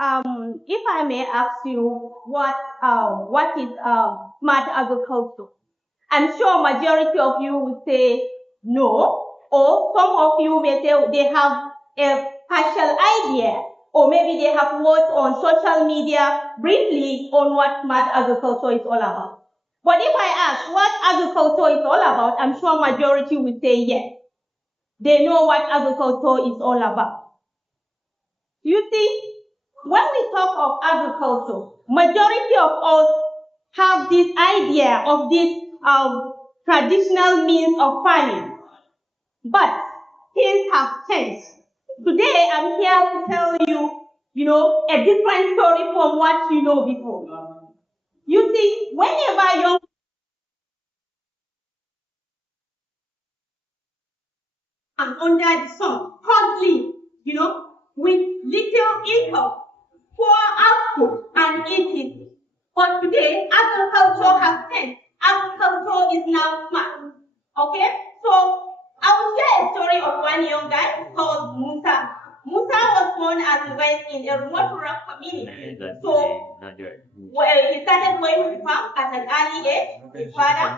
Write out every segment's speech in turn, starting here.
if I may ask you what is smart agriculture? I'm sure majority of you will say no, or some of you may say they have a partial idea, or maybe they have watched on social media briefly on what smart agriculture is all about. But if I ask what agriculture is all about, I'm sure majority will say yes. They know what agriculture is all about. You see, when we talk of agriculture, majority of us have this idea of this traditional means of farming. But things have changed. Today, I'm here to tell you, a different story from what you know before. You see, whenever young and under the sun, constantly, with little income, poor output, and eating. But today, agriculture has changed. Agriculture is now smart. Okay? So, I will share a story of one young guy called Musa. Musa was born and raised in a remote rural community. So, he started going to farm at an early age, his father,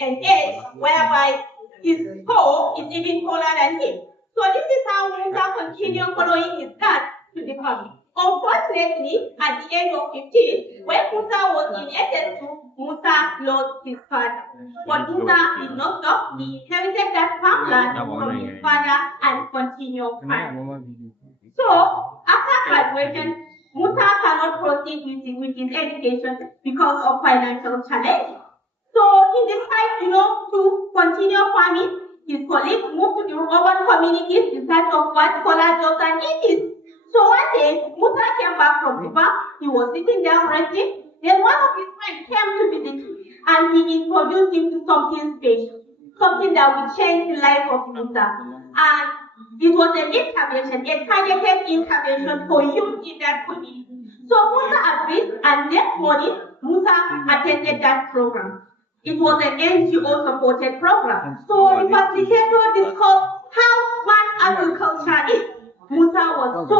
an age whereby his toe is even taller than him. So this is how Musa continued following his dad to the farm. Unfortunately, at the age of 15, when Musa was in SS2, Musa lost his father. But Musa did not stop. He inherited that farmland from his father and continued farming. So, after graduation, Musa cannot proceed with his education because of financial challenge. So he decided, to continue farming. His colleagues moved to the urban communities in search of white collar jobs and eating. So one day, Musa came back from the farm. He was sitting down resting. Then one of his friends came to visit him, and he introduced him to something special, something that would change the life of Musa. And it was an intervention, a targeted intervention for youth in that community. So Musa agreed, and next morning, Musa attended that program. It was an NGO-supported program. So the facilitator discussed how smart agriculture is. Musa was so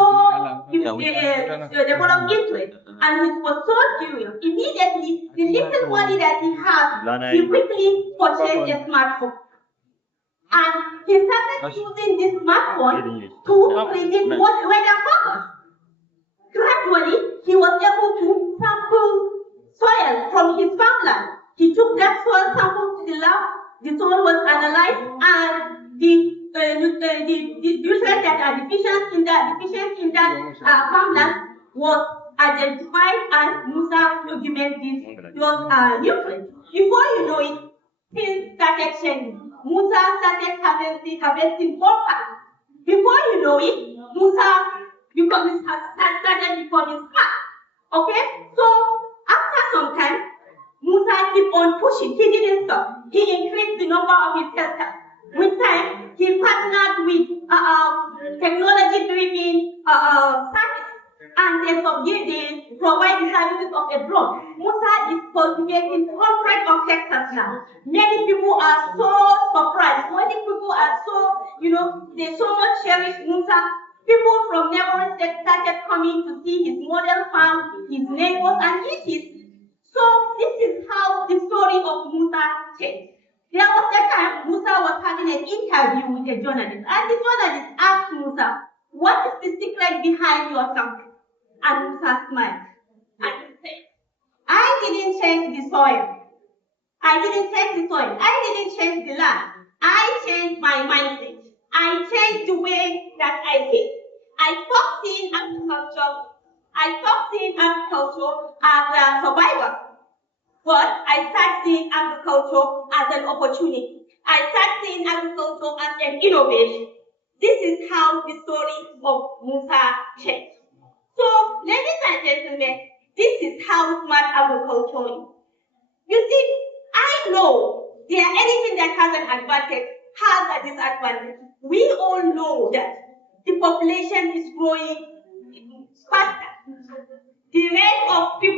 developed into it, and he was so curious. Immediately, the little money that he had, he quickly purchased a smartphone. And he started using this smartphone to predict what weather forecast. Gradually, he was able to sample soil from his farmland. He took that soil sample to the lab, the soil was analyzed, and the nutrients that are deficient in that farmland was identified, and Musa documented those nutrients. Before you know it, things started changing. Musa started harvesting more crops. Before you know it, Musa started becoming smart. Okay? So after some time, Musa kept on pushing. He didn't stop. He increased the number of his testers. With time, he partnered with technology-driven services, and they provide the services of a drone. Musa is cultivating hundreds of hectares now. Many people are so surprised. Many people are they so much cherish Musa. People from neighboring states started coming to see his model farm, his neighbors, and his. So this is how the story of Musa changed. There was a time Musa was having an interview with a journalist, and the journalist asked Musa, "What is the secret behind your success?" And Musa smiled and he said, "I didn't change the soil. I didn't change the soil. I didn't change the land. I changed my mindset. I changed the way that I think. I stopped seeing agriculture. I stopped seeing agriculture as a survival. But I start seeing agriculture as an opportunity. I start seeing agriculture as an innovation." This is how the story of Musa changed. So, ladies and gentlemen, this is how smart agriculture is. You see, I know anything that has an advantage has a disadvantage. We all know that the population is growing faster. The rate of the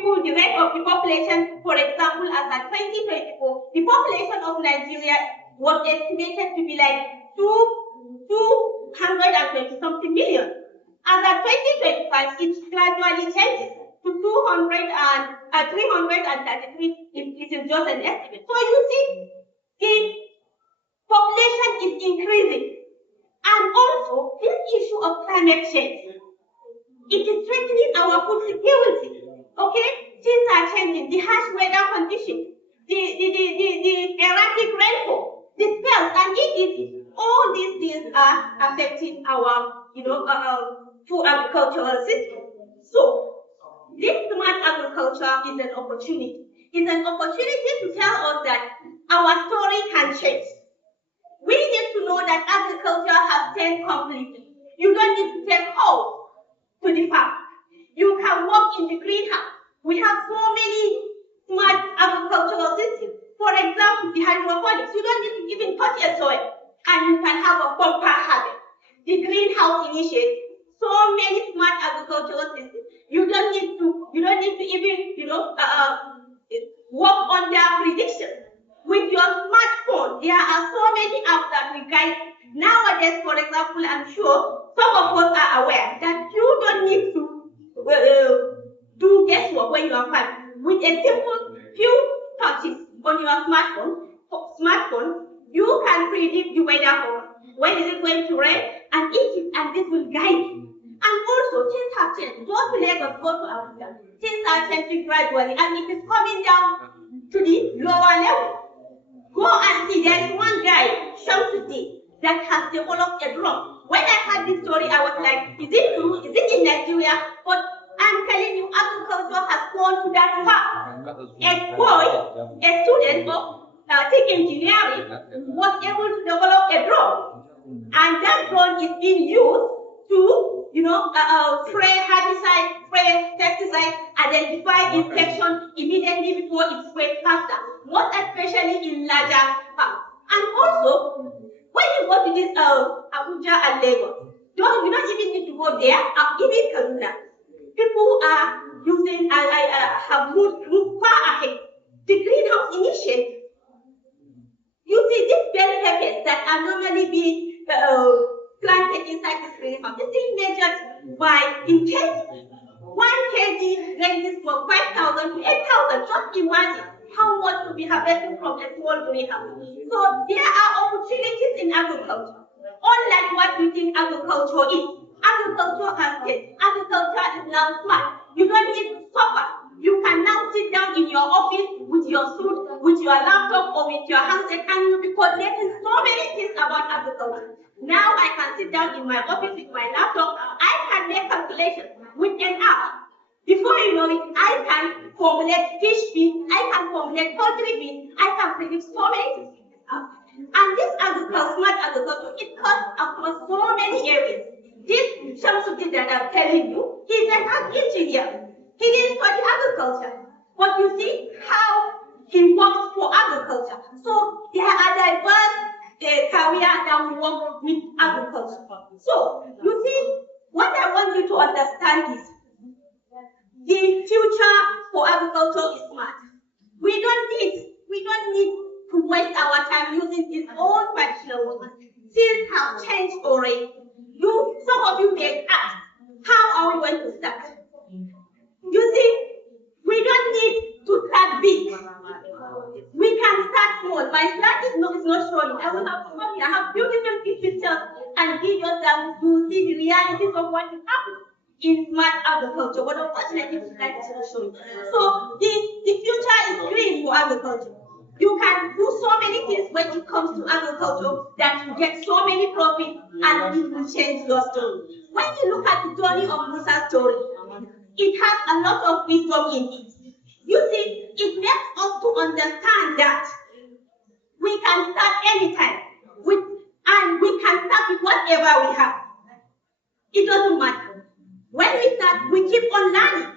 population, for example, as at 2024, the population of Nigeria was estimated to be like 220 something million. As at 2025, it gradually changes to 333. It is just an estimate. So you see, the population is increasing. And also, this issue of climate change, it is threatening our food security. Okay? Things are changing. The harsh weather conditions, the erratic rainfall, the spells, and all these things are affecting our, food agricultural system. So, this smart agriculture is an opportunity. It's an opportunity to tell us that our story can change. We need to know that agriculture has changed completely. You don't need to take hold to the farm. You can work in the greenhouse. We have so many smart agricultural systems. For example, the hydroponics. You don't need to even touch a soil, and you can have a bumper harvest. The greenhouse initiative. So many smart agricultural systems. You don't need to even work on their prediction. With your smartphone, there are so many apps that we guide. Nowadays, for example, I'm sure some of us are aware that you don't need to do guesswork when you are farming. With a simple few touches on your smartphone, you can predict the weather for when is it going to rain, and this will guide you. And also, things have changed. Go to Lagos, go to Africa. Things are changing gradually, and it is coming down to the lower level. Go and see, there is one guy, Shamsuddin, that has developed a drone. When I heard this story, I was like, is it true? Is it in Nigeria? But I'm telling you, agriculture has gone to that far. A student of engineering was able to develop a drone. And that drone is being used to, spray herbicide, spray pesticide, identify infection immediately before it spreads faster, most especially in larger farms. And also, when you go to this Abuja and Lagos, you don't even need to go there. Even Kaduna, people are using, have moved far ahead. The greenhouse initiative. You see, these bell peppers that are normally being planted inside this greenhouse, this is measured in kg. 1 kg ranges from 5,000 to 8,000. Just imagine how much to be harvested from a small greenhouse. So there are opportunities in agriculture. Unlike what you think agriculture is. Agriculture has changed. Agriculture is now smart. You don't need to suffer. You can now sit down in your office with your suit, with your laptop, or with your handset, and you'll be coordinating so many things about agriculture. Now I can sit down in my office with my laptop. I can make calculations with an app. Before you know it, I can formulate fish feed, I can formulate poultry feed, I can predict so many things. And this agriculture, smart agriculture, it cuts across so many areas. This Shamsuddin that I'm telling you, he's an engineer. He didn't study agriculture. But you see how he works for agriculture. So there are diverse careers that we work with agriculture. So you see, what I want you to understand is the future for agriculture is smart. We don't need to waste our time using these old traditional methods. Things have changed already. Some of you may ask, how are we going to start? You see, we don't need to start big. We can start small. My slide is not showing. I have beautiful pictures and videos that will see the realities of what is happening in smart agriculture. But unfortunately, the slide is not showing. So the future is green for agriculture. You can do so many things when it comes to agriculture that you get so many profits and it will change your story. When you look at the journey of Musa's story, it has a lot of wisdom in it. You see, it makes us to understand that we can start anytime, and we can start with whatever we have. It doesn't matter. When we start, we keep on learning.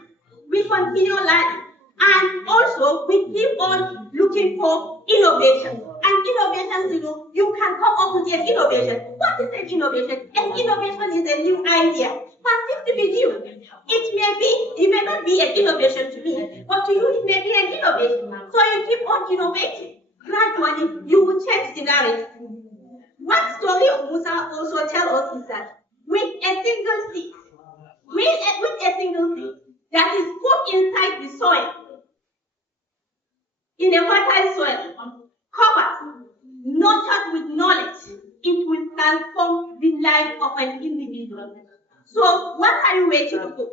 We continue learning. And also, we keep on looking for innovation. And innovations, you can come up with an innovation. What is an innovation? An innovation is a new idea. Something to be new. It may not be an innovation to me, but to you it may be an innovation. So you keep on innovating. Gradually, you will change the narrative. What story of Musa also tells us is that with a single stick, with a single seed that is put inside the soil, in a fertile soil, covered, nurtured with knowledge, it will transform the life of an individual. So what are you waiting for?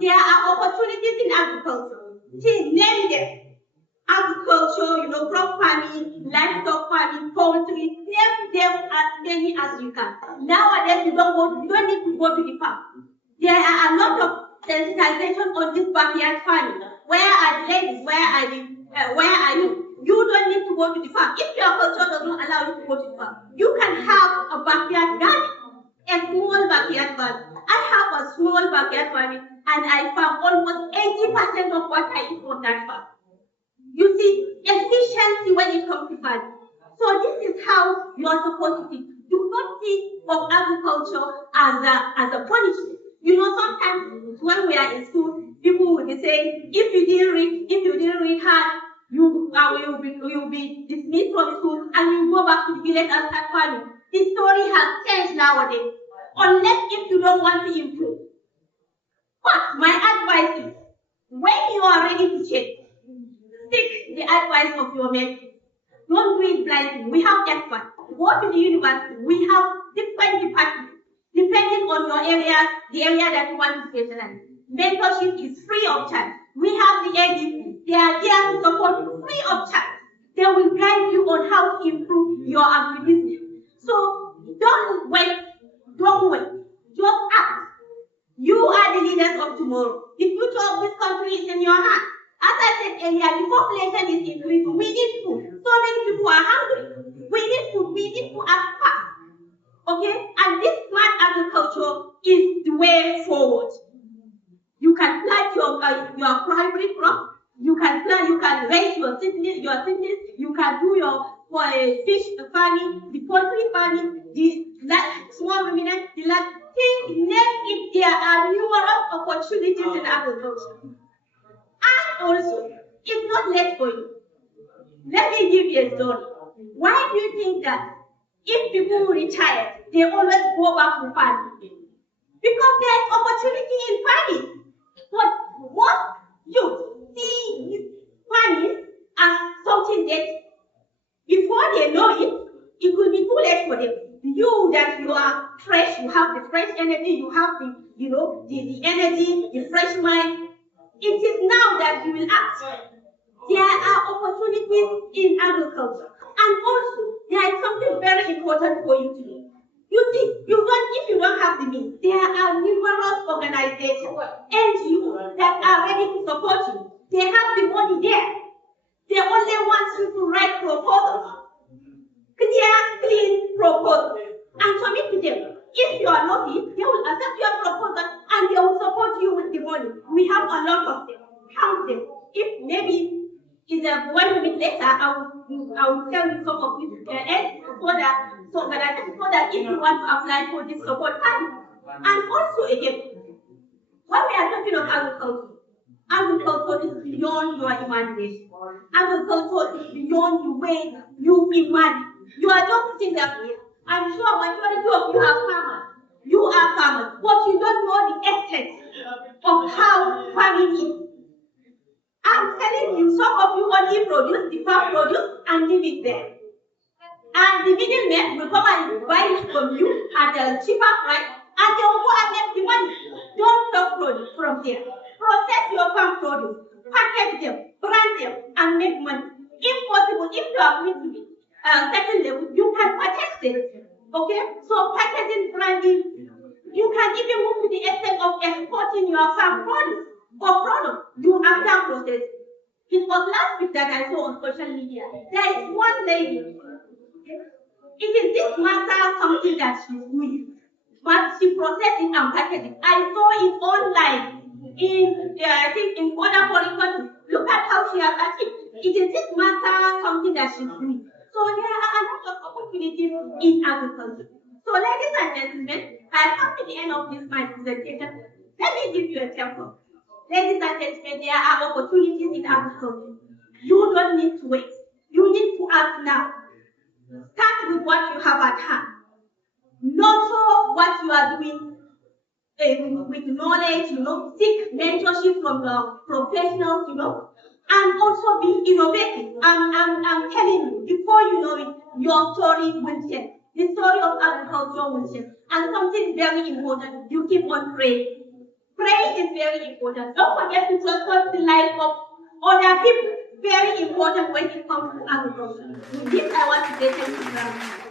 There are opportunities in agriculture. Name them. Agriculture, crop farming, livestock farming, poultry, name them as many as you can. Nowadays, you don't need to go to the farm. There are a lot of sensitization on this backyard farming. Where are the ladies? Where are you? You don't need to go to the farm. If your culture does not allow you to go to the farm, you can have a backyard garden, a small backyard garden. I have a small backyard farming, and I farm almost 80% of what I eat on that farm. You see, efficiency when it comes to farming. So this is how you are supposed to think. Do not think of agriculture as a punishment. Sometimes when we are in school, people will be saying, if you didn't read hard, you'll be dismissed from school and you go back to the village and start farming. The story has changed nowadays. Unless if you don't want to improve. But my advice is, when you are ready to change, seek the advice of your mentors. Don't do it blindly. We have experts. Go to the university. We have different departments. Depending on your area, the area that you want to specialize. Mentorship is free of charge. We have the ADP. They are there to support you free of charge. They will guide you on how to improve your agribusiness. So don't wait. Don't wait. Just act. You are the leaders of tomorrow. The future of this country is in your hands. As I said earlier, the population is increasing. We need food. So many people are hungry. We need food. We need to act fast. Okay? And this smart agriculture is the way forward. You can plant your primary crop. You can raise your seedlings. You can do your fish farming, the poultry farming, the small ruminant, the land. Name if there are numerous opportunities in agriculture. And also, it's not late for you. Let me give you a story. Why do you think that if people retire, they always go back to farming? Because there is opportunity in farming. But what you see farming as something that before they know it, it could be too late for them. You are fresh, you have the fresh energy, you have the energy, the fresh mind. It is now that you will act. There are opportunities in agriculture. And also, there is something very important for you to know. You see, if you don't have the means, there are numerous organizations, NGOs that are ready to support you. They have the money there. They only want you to write proposals. Clear, clean proposals. And submit to them. If you are lucky, they will accept your proposal and they will support you with the money. We have a lot of them. Count them. If maybe is 1 minute later, I will tell you some of these so that if you want to apply for this support time. And also again, when we are talking of agriculture is beyond your imagination. Agriculture is beyond the way you imagine. You are just sitting there. I'm sure majority of you are farmers. You are farmers, but you don't know the extent of how farming is. I'm telling you, some of you only produce the farm produce and leave it there. And the middlemen will come and buy it from you at a cheaper price, and they will go and make the money. Don't stop produce from there. Process your farm produce, package them, brand them, and make money. If possible, if you are going to be certain level, you can protect it. Okay? So packaging, branding, you can even move to the extent of exporting your farm produce or product. You have that process. It was last week that I saw on social media. There is one lady. It is this matter something that she's doing, but she processed it and packaged it. I saw it online I think in other foreign countries. Look at how she has achieved. It is this matter something that she's doing. So there are a lot of opportunities in agriculture. So ladies and gentlemen, I have come to the end of my presentation. Let me give you a example. Ladies and gentlemen, there are opportunities in agriculture. You don't need to wait. You need to act now. Start with what you have at hand. Nurture what you are doing with knowledge, seek mentorship from professionals, and also be innovative. I'm telling you, before you know it, your story will change. The story of agriculture will change. And something very important, you keep on praying. Praying is very important. Don't forget to transform the life of other people. Very important when it comes to agriculture. With this, I want to say thank you very much.